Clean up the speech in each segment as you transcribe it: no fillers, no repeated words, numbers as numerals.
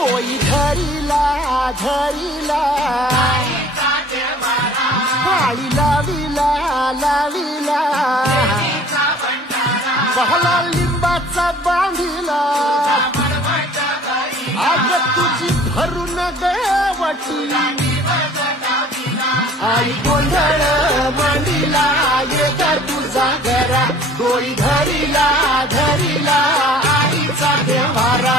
तोई धरीला धरीला पाळी लाविला लाविला पहला लिंबाचा बांधिला आग तुझी भरून गवटी आई गोंधळ मांडीला येता तुझा घरा तोई धरीला धरीला आईचा देवारा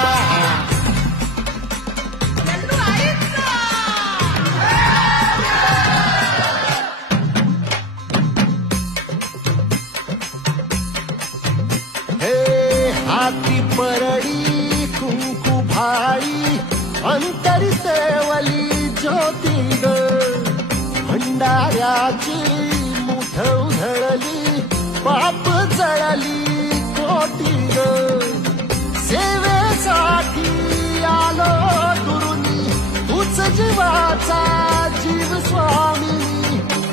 हाती परडी कुंकू भाई अंतरितेवली ज्योती ग भंडाऱ्याची मुठ उधळली पाप जळली कोटी ग सेवेसाठी आलो दुरुनी तूच जीवाचा जीव स्वामी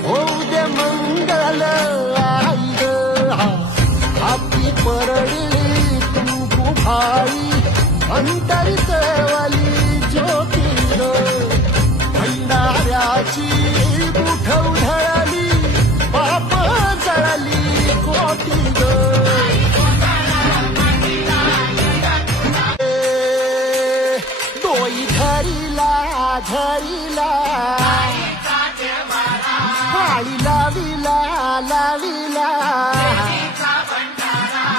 होऊ दे मंगल आई ग हाती परडी भाई अंतरितेवली ज्योती ग भंडाऱ्याची मुठ उधळली पाप जळली कोटी ग तोई धरीला धरीला पाळी लाविला लाविला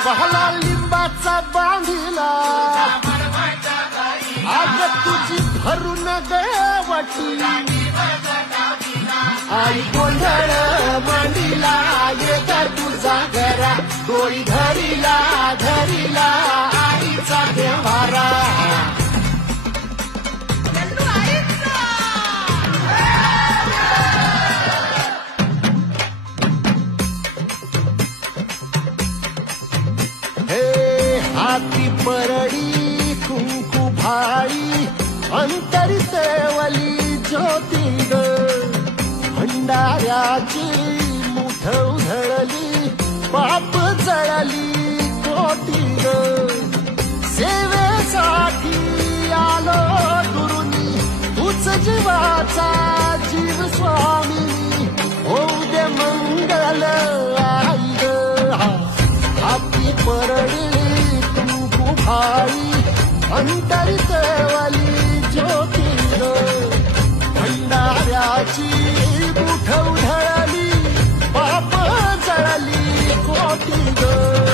पहला लिंबाचा बांधिला आग तुझी भरून गवटी आई गोंधळ मांडीला येता तुझा घरा तोई धरीला धरीला आईचा देवारा हाती परडी कुंकू भाई अंतरितेवली ज्योती ग भंडाऱ्याची मुठ उधळली पाप जळली कोटी ग सेवेसाठी आलो दुरुनी तूच जीवाचा जीव स्वामी होऊ दे मंगल आई ग हाती परडी भाई अंतरितेवली ज्योती ग भंडाऱ्याची मुठ उधळली पाप जळली कोटी ग